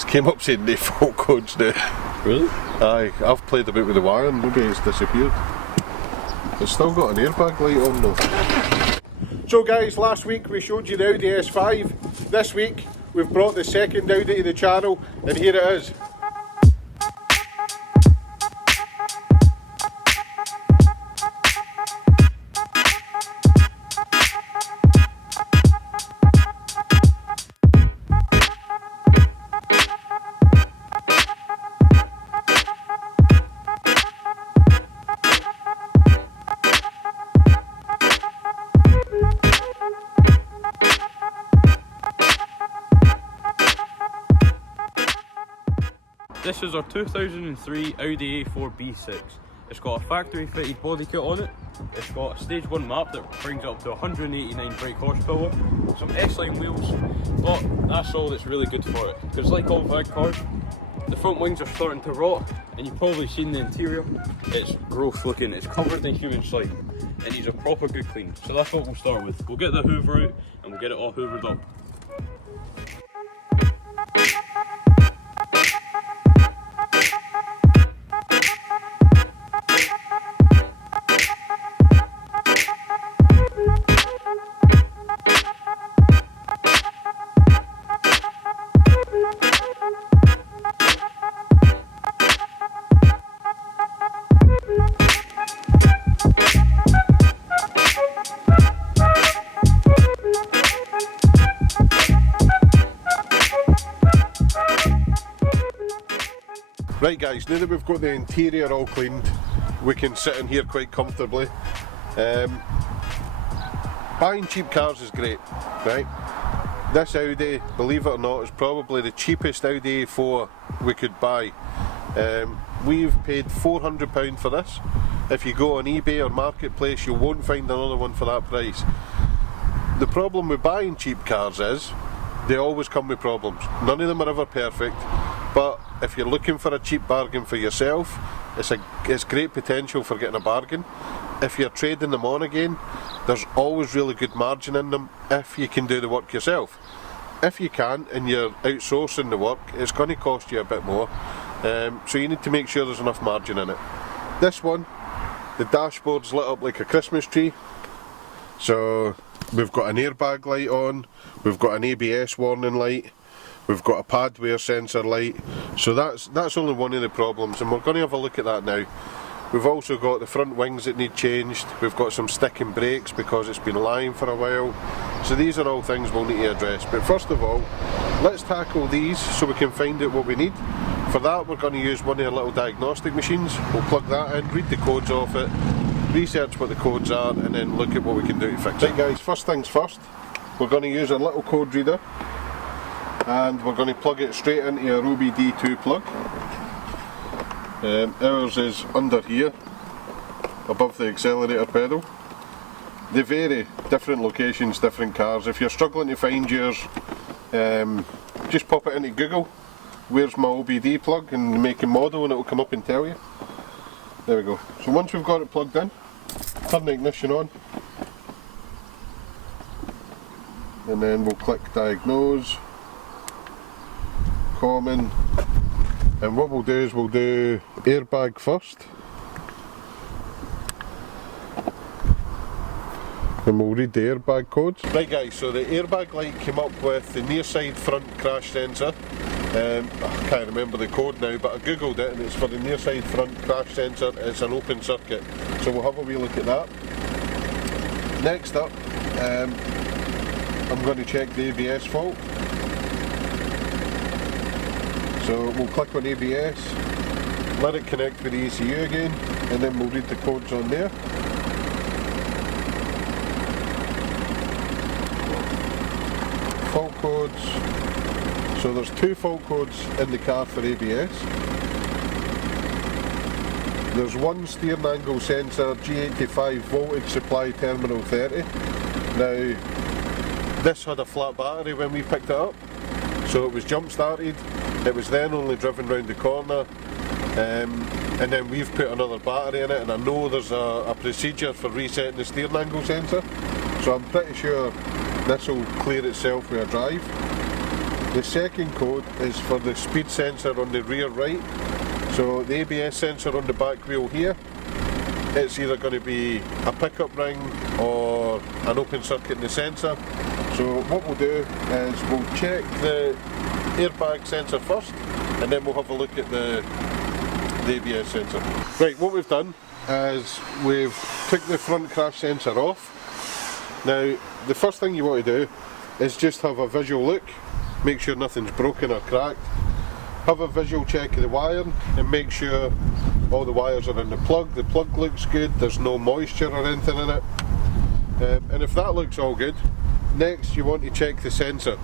It's came up saying no fault codes now. Really? Aye, I've played a bit with the wire and maybe it's disappeared. It's still got an airbag light on though. So guys, last week we showed you the Audi S5. This week we've brought the second Audi to the channel and here it is. This is our 2003 Audi A4 B6. It's got a factory fitted body kit on it. It's got a stage 1 map that brings it up to 189 brake horsepower, some S-line wheels, but that's all that's really good for it. Because like all VAG cars, the front wings are starting to rot, and you've probably seen the interior. It's gross looking, it's covered in human slime, and needs a proper good clean. So that's what we'll start with. We'll get the hoover out, and we'll get it all hoovered up. Right guys, now that we've got the interior all cleaned, we can sit in here quite comfortably. Buying cheap cars is great, right? This Audi, believe it or not, is probably the cheapest Audi A4 we could buy. We've paid £400 for this. If you go on eBay or Marketplace, you won't find another one for that price. The problem with buying cheap cars is, they always come with problems. None of them are ever perfect, but if you're looking for a cheap bargain for yourself, it's great potential for getting a bargain. If you're trading them on again, there's always really good margin in them if you can do the work yourself. If you can't and you're outsourcing the work, it's going to cost you a bit more, so you need to make sure there's enough margin in it. This one, the dashboard's lit up like a Christmas tree, so we've got an airbag light on, we've got an ABS warning light, we've got a pad wear sensor light, so that's only one of the problems, and we're going to have a look at that now. We've also got the front wings that need changed, we've got some sticking brakes because it's been lying for a while, so these are all things we'll need to address. But first of all, let's tackle these so we can find out what we need. For that we're going to use one of our little diagnostic machines. We'll plug that in, read the codes off it, research what the codes are, and then look at what we can do to fix it. Right guys, first things first, we're going to use a little code reader and we're going to plug it straight into our OBD2 plug. Ours is under here, above the accelerator pedal. They vary, different locations, different cars. If you're struggling to find yours, just pop it into Google, where's my OBD plug, and make a model and it will come up and tell you. There we go. So once we've got it plugged in, turn the ignition on, and then we'll click diagnose, common, and what we'll do is we'll do airbag first, and we'll read the airbag codes. Right guys, so the airbag light came up with the near side front crash sensor. I can't remember the code now, but I googled it and it's for the near side front crash sensor. It's an open circuit, so we'll have a wee look at that. Next up, I'm going to check the ABS fault. So we'll click on ABS, let it connect with the ECU again, and then we'll read the codes on there. Fault codes. So there's two fault codes in the car for ABS. There's one steering angle sensor, G85 voltage supply terminal 30. Now this had a flat battery when we picked it up, so it was jump started, it was then only driven round the corner, and then we've put another battery in it, and I know there's a procedure for resetting the steering angle sensor, so I'm pretty sure this will clear itself with a drive. The second code is for the speed sensor on the rear right. So the ABS sensor on the back wheel here, it's either going to be a pickup ring or an open circuit in the sensor. So what we'll do is we'll check the airbag sensor first, and then we'll have a look at the ABS sensor. Right, what we've done is we've took the front crash sensor off. Now the first thing you want to do is just have a visual look, make sure nothing's broken or cracked. Have a visual check of the wiring and make sure all the wires are in the plug looks good, there's no moisture or anything in it. And if that looks all good, next you want to check the sensor.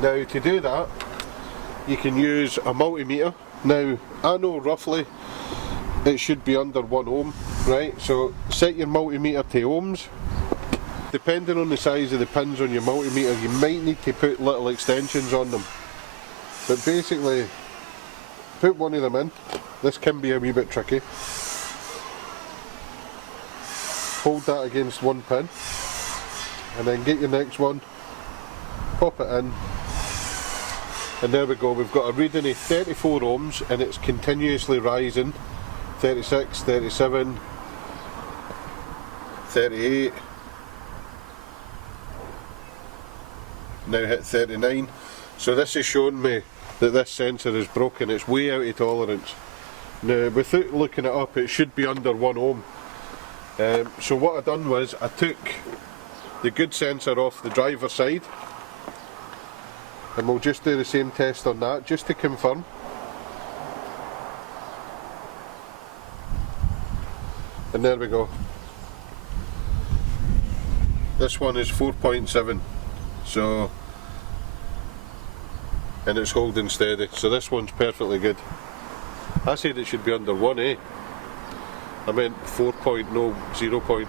Now to do that, you can use a multimeter. Now I know roughly it should be under 1 ohm, right? So set your multimeter to ohms. Depending on the size of the pins on your multimeter, you might need to put little extensions on them. But basically, put one of them in. This can be a wee bit tricky. Hold that against one pin, and then get your next one, pop it in, and there we go. We've got a reading of 34 ohms, and it's continuously rising. 36, 37, 38. Now hit 39. So this is showing me that this sensor is broken. It's way out of tolerance. Now without looking it up, it should be under 1 ohm. So what I done was I took the good sensor off the driver's side, and we'll just do the same test on that just to confirm. And there we go. This one is 4.7. So, and it's holding steady, so this one's perfectly good. I said it should be under 1, eh? I meant 4.0.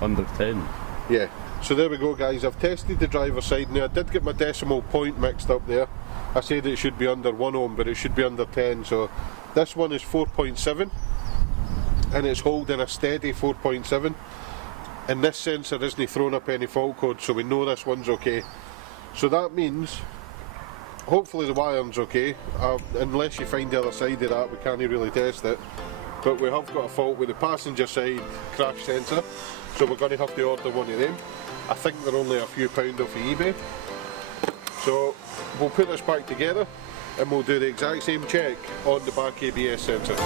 Under 10. Yeah, so there we go guys, I've tested the driver's side. Now I did get my decimal point mixed up there. I said it should be under 1 ohm, but it should be under 10, so this one is 4.7 and it's holding a steady 4.7. And this sensor isn't throwing up any fault code, so we know this one's okay. So that means hopefully the wiring's okay. Unless you find the other side of that, we can't really test it. But we have got a fault with the passenger side crash sensor, so we're going to have to order one of them. I think they're only a few pound off of eBay. So we'll put this back together and we'll do the exact same check on the back ABS sensor.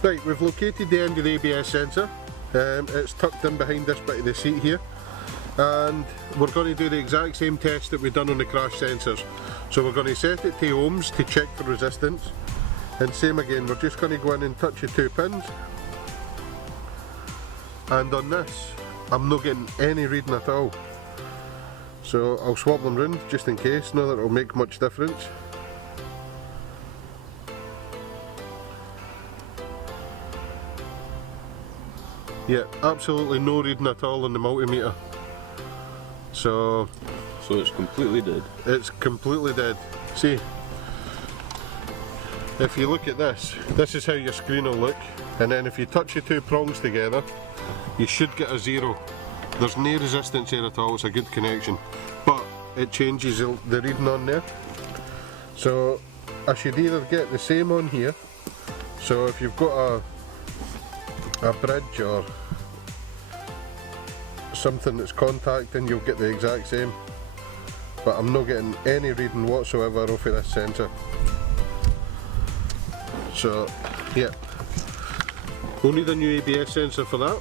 Right, we've located the end of the ABS sensor. It's tucked in behind this bit of the seat here, and we're going to do the exact same test that we've done on the crash sensors. So we're going to set it to ohms to check for resistance, and same again, we're just going to go in and touch the 2 pins, and on this I'm not getting any reading at all, so I'll swap them round just in case, not that it'll make much difference. Yeah, absolutely no reading at all on the multimeter. So it's completely dead. It's completely dead. See, if you look at this, this is how your screen will look, and then if you touch the 2 prongs together, you should get a 0. There's no resistance here at all, it's a good connection, but it changes the reading on there. So I should either get the same on here, so if you've got a bridge or something that's contacting, you'll get the exact same, but I'm not getting any reading whatsoever off of this sensor. So yeah, we'll need a new ABS sensor for that.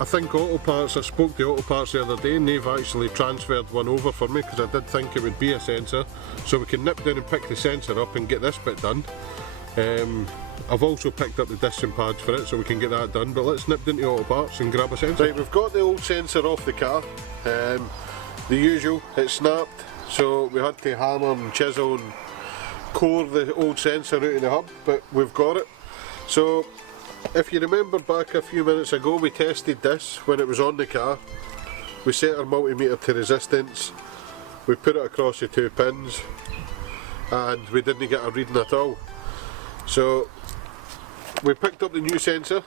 I think AUTOPARTS, I spoke to AUTOPARTS the other day and they've actually transferred one over for me because I did think it would be a sensor, so we can nip down and pick the sensor up and get this bit done. I've also picked up the discs and pads for it, so we can get that done, but let's nip into AUTOPARTS and grab a sensor. Right, we've got the old sensor off the car. The usual, it snapped, so we had to hammer and chisel and core the old sensor out of the hub, but we've got it. So if you remember back a few minutes ago, we tested this when it was on the car. We set our multimeter to resistance, we put it across the 2 pins, and we didn't get a reading at all. So we picked up the new sensor.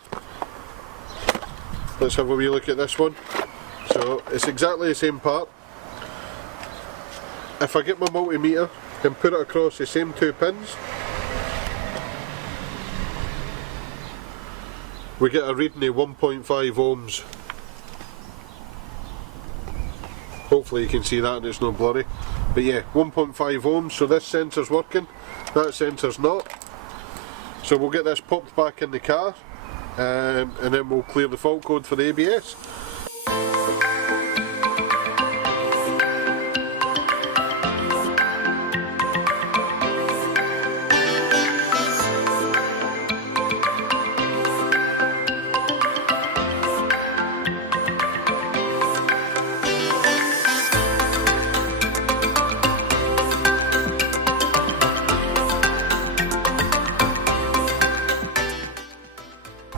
Let's have a wee look at this one. So it's exactly the same part. If I get my multimeter and put it across the same 2 pins, we get a reading of 1.5 ohms. Hopefully you can see that and it's not blurry. But yeah, 1.5 ohms, so this sensor's working, that sensor's not. So we'll get this popped back in the car, and then we'll clear the fault code for the ABS.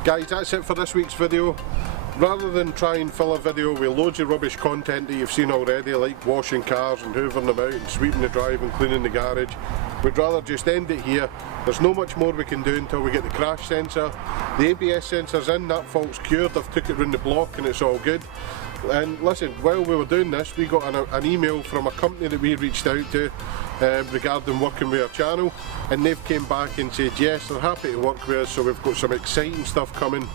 Guys, that's it for this week's video. Rather than try and fill a video with loads of rubbish content that you've seen already, like washing cars and hoovering them out and sweeping the drive and cleaning the garage, we'd rather just end it here. There's no much more we can do until we get the crash sensor. The ABS sensor's in, that fault's cured, I've took it round the block and it's all good. And listen, while we were doing this, we got an email from a company that we reached out to regarding working with our channel, and they've came back and said yes, they're happy to work with us, so we've got some exciting stuff coming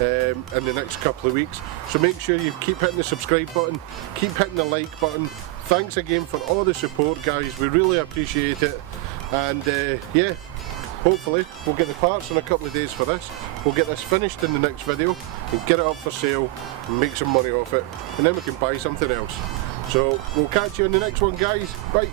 in the next couple of weeks. So make sure you keep hitting the subscribe button, keep hitting the like button. Thanks again for all the support, guys, we really appreciate it. And yeah, hopefully we'll get the parts in a couple of days for this. We'll get this finished in the next video and get it up for sale and make some money off it, and then we can buy something else. So we'll catch you in the next one, guys. Bye.